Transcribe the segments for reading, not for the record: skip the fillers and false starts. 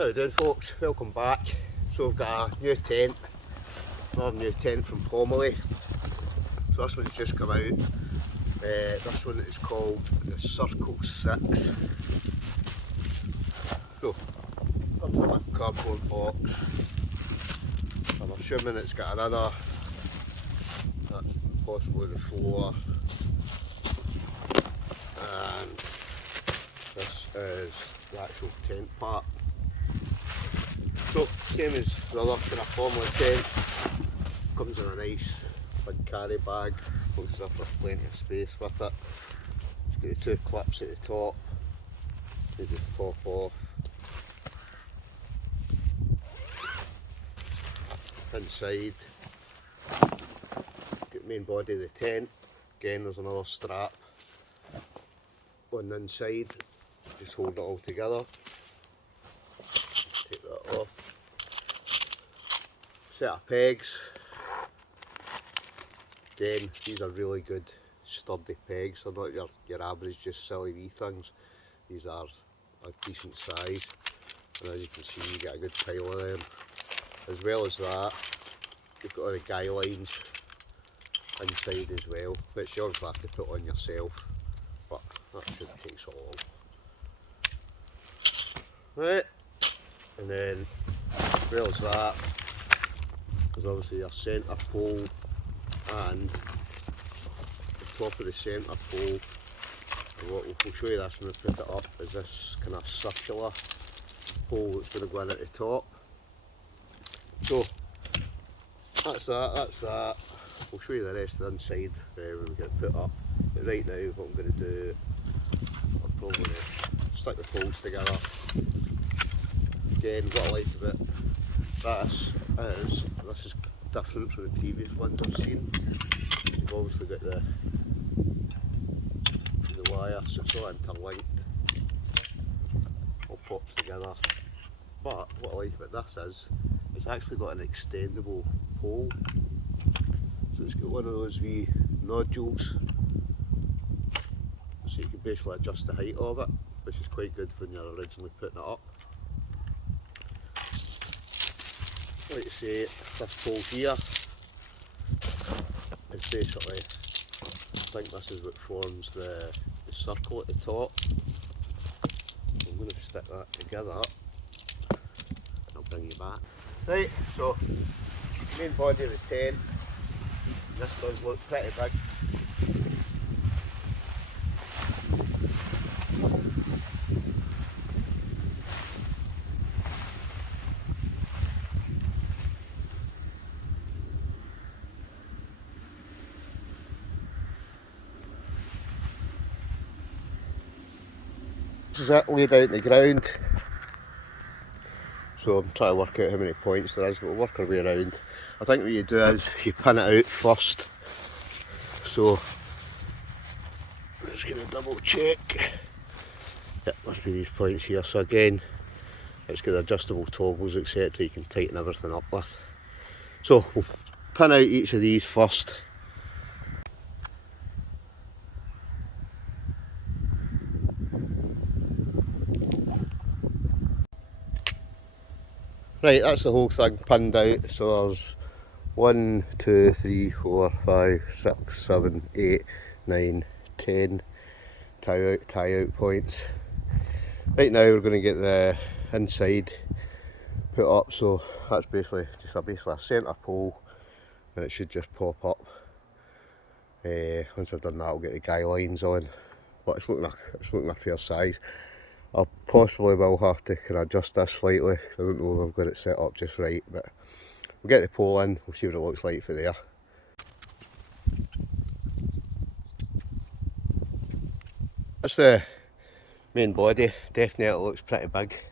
How you doing, folks? Welcome back. So we've got a new tent, another new tent from Pomoly. So this one's just come out. This one is called the Circle 6. So comes in a cardboard box. I'm assuming it's got another, that's possibly the floor, and this is the actual tent part. So, same as the other kind of Pomoly tent, comes in a nice big carry bag, looks as if there's plenty of space with it. It's got the two clips at the top, they just pop off. Inside, got the main body of the tent, again there's another strap on the inside, just hold it all together. Take that off. Set of pegs. Again, these are really good sturdy pegs. They're not your average just silly wee things. These are a decent size, and as you can see, you get a good pile of them. As well as that, you've got all the guy lines inside as well, which you obviously have to put on yourself, but that shouldn't take so long. Right. And then, as well as that, there's obviously your centre pole, and the top of the centre pole, and what we'll show you this when we put it up, is this kind of circular pole that's going to go in at the top. So, that's that. We'll show you the rest of the inside when we get it put up. But right now, what I'm going to do, I'll probably stick the poles together. Again, what I like about this is different from the previous ones I've seen. You've obviously got the wire, so it's all interlinked, all pops together. But what I like about this is, it's actually got an extendable pole. So it's got one of those wee nodules, so you can basically adjust the height of it, which is quite good when you're originally putting it up. Like I say, this pole here is basically, I think this is what forms the circle at the top. I'm going to stick that together and I'll bring you back. Right, so main body of the tent, this does look pretty big. This is it laid out in the ground, so I'm trying to work out how many points there is, but we'll work our way around. I think what you do is you pin it out first, so I'm just going to double check. Yep, must be these points here. So again, it's got adjustable toggles etc. you can tighten everything up with. So we'll pin out each of these first. Right, that's the whole thing pinned out. So there's 1, 2, 3, 4, 5, 6, 7, 8, 9, 10 tie out points. Right now we're going to get the inside put up, so that's basically just a centre pole, and it should just pop up. Once I've done that, I'll get the guy lines on, but it's looking a fair size. I possibly will have to kind of adjust this slightly, because I don't know if I've got it set up just right, but we'll get the pole in, we'll see what it looks like for there. That's the main body, definitely looks pretty big.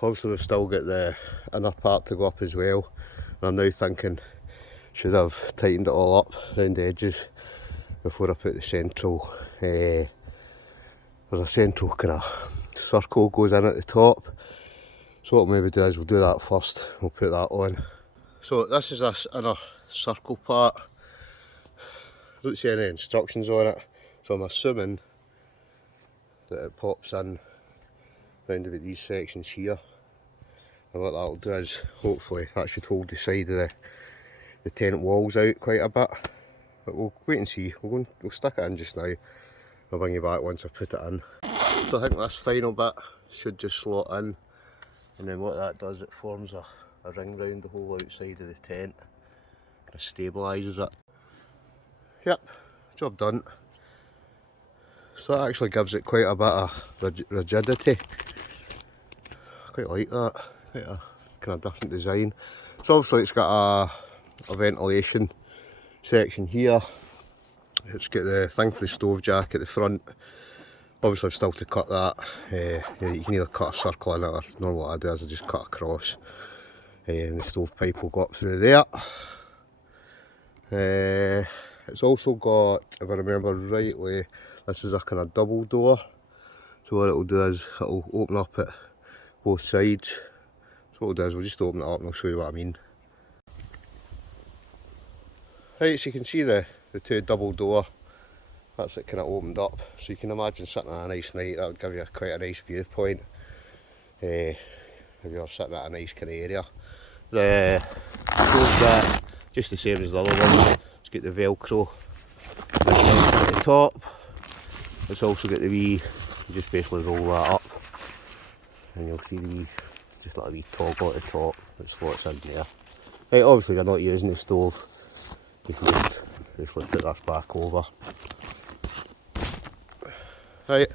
Obviously we've still got the inner part to go up as well, and I'm now thinking should have tightened it all up around the edges before I put the central, there's a central kind of circle goes in at the top, so what we'll maybe do is we'll do that first, we'll put that on. So this is this inner circle part, I don't see any instructions on it, so I'm assuming that it pops in round about these sections here. And what that'll do is, hopefully, that should hold the side of the tent walls out quite a bit. But we'll wait and see. We'll stick it in just now. I'll bring you back once I put it in. So I think this final bit should just slot in. And then what that does, it forms a ring round the whole outside of the tent. Kind of stabilises it. Yep, job done. So that actually gives it quite a bit of rigidity. I quite like that. Quite a kind of different design. So obviously it's got a ventilation section here. It's got the thing for the stove jack at the front. Obviously I've still to cut that. You can either cut a circle in it, or normally what I do is I just cut across. And the stovepipe will go up through there. It's also got, if I remember rightly, this is a kind of double door. So what it'll do is it'll open up at both sides. So what we'll do is we'll just open it up and I'll show you what I mean. Right, so you can see the two double door. That's it kind of opened up. So you can imagine sitting at a nice night, that would give you quite a nice viewpoint. If you're sitting at a nice kind of area. The stove bit, just the same as the other one. It's got the Velcro at the top. It's also got the wee, you just basically roll that up and you'll see the wee, it's just like a wee toggle at the top that slots in there. Right, obviously you're not using the stove, you can just basically put this back over. Right,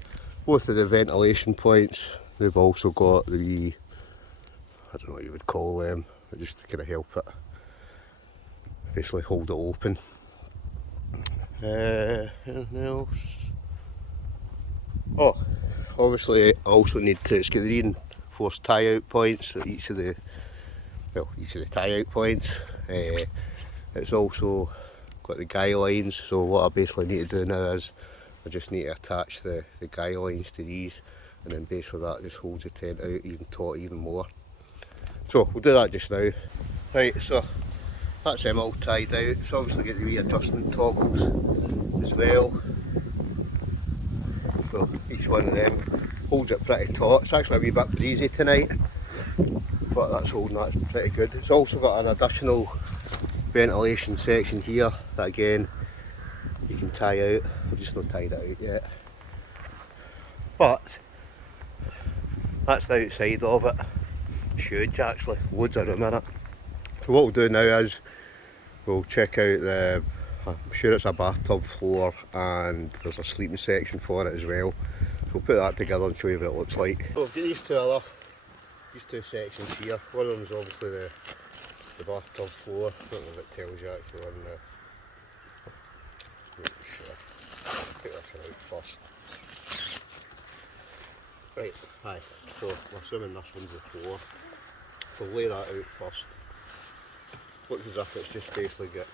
both of the ventilation points, they've also got the wee, I don't know what you would call them, but just to kind of help it, basically hold it open. Anything else? Oh, obviously I also need to, it's got the reinforced tie out points at each of the tie out points. It's also got the guy lines, so what I basically need to do now is I just need to attach the guy lines to these, and then basically that just holds the tent out even taut even more. So we'll do that just now. Right, so that's them all tied out. It's obviously got the wee adjustment toggles as well. So each one of them holds it pretty taut. It's actually a wee bit breezy tonight, but that's holding that pretty good. It's also got an additional ventilation section here that again you can tie out. I've just not tied it out yet. But that's the outside of it. It's huge actually, loads of room in it. So what we'll do now is we'll check out the, I'm sure it's a bathtub floor and there's a sleeping section for it as well. So we'll put that together and show you what it looks like. So we've got these two sections here. One of them is obviously the bathtub floor. I don't know if it tells you actually on the, sure. Take this one out first. Right, hi. So I'm assuming this one's the floor. So lay that out first. Looks as if it's just basically got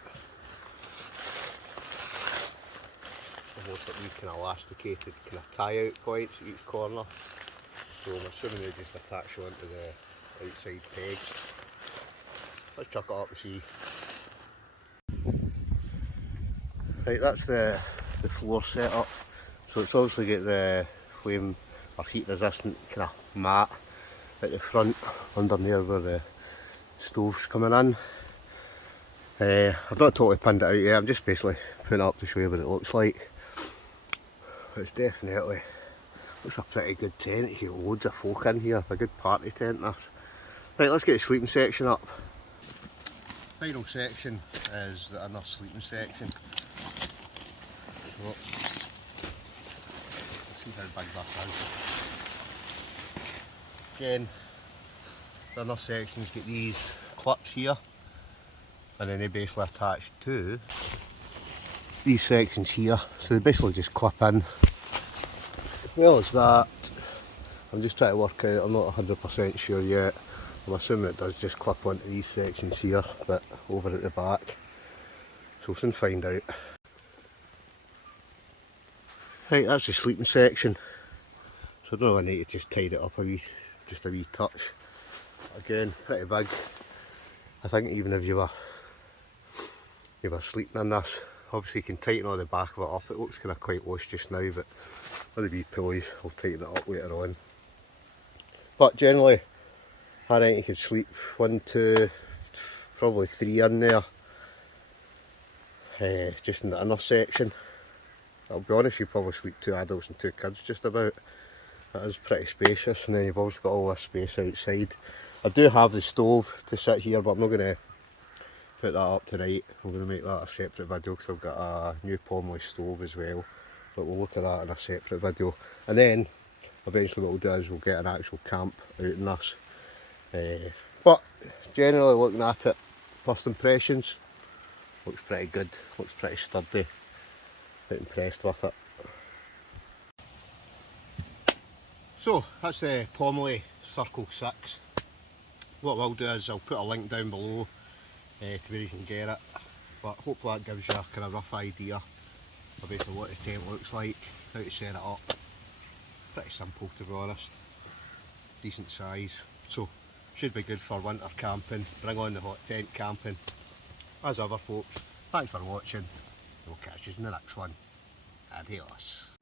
almost like wee kind of elasticated kind of tie out points at each corner. So I'm assuming they just attach onto the outside pegs. Let's chuck it up and see. Right, that's the floor setup. So it's obviously got the flame or heat resistant kind of mat at the front under there where the stove's coming in. I've not totally pinned it out yet, I'm just basically putting it up to show you what it looks like. But it's definitely, looks a pretty good tent. You get loads of folk in here, a good party tent this. Right, let's get the sleeping section up. Final section is the inner sleeping section. So, let's see how big this is. Again, the inner section's got these clips here, and then they basically attach to these sections here, so they basically just clip in. As well as that, I'm just trying to work out, I'm not 100% sure yet, I'm assuming it does just clip onto these sections here, but over at the back, so we'll soon find out. Right, that's the sleeping section, so I don't know if I need to just tidy it up just a wee touch. Again, pretty big. I think even if you were sleeping in this, obviously you can tighten all the back of it up. It looks kind of quite loose just now, but with the wee pulleys, I'll tighten it up later on. But generally, I think you could sleep 1, 2, probably 3 in there, just in the inner section. I'll be honest, you probably sleep 2 adults and 2 kids just about. It is pretty spacious, and then you've also got all this space outside. I do have the stove to sit here, but I'm not going to put that up tonight. I'm going to make that a separate video because I've got a new Pomoly stove as well, but we'll look at that in a separate video. And then eventually what we'll do is we'll get an actual camp out in this. But generally, looking at it, first impressions, looks pretty good, looks pretty sturdy. Quite impressed with it. So that's the Pomoly Circle 6. What I'll do is I'll put a link down below to where you can get it, but hopefully that gives you a kind of rough idea of basically what the tent looks like, how to set it up. Pretty simple, to be honest, decent size, so should be good for winter camping. Bring on the hot tent camping. As ever folks, thanks for watching, we'll catch you in the next one. Adios.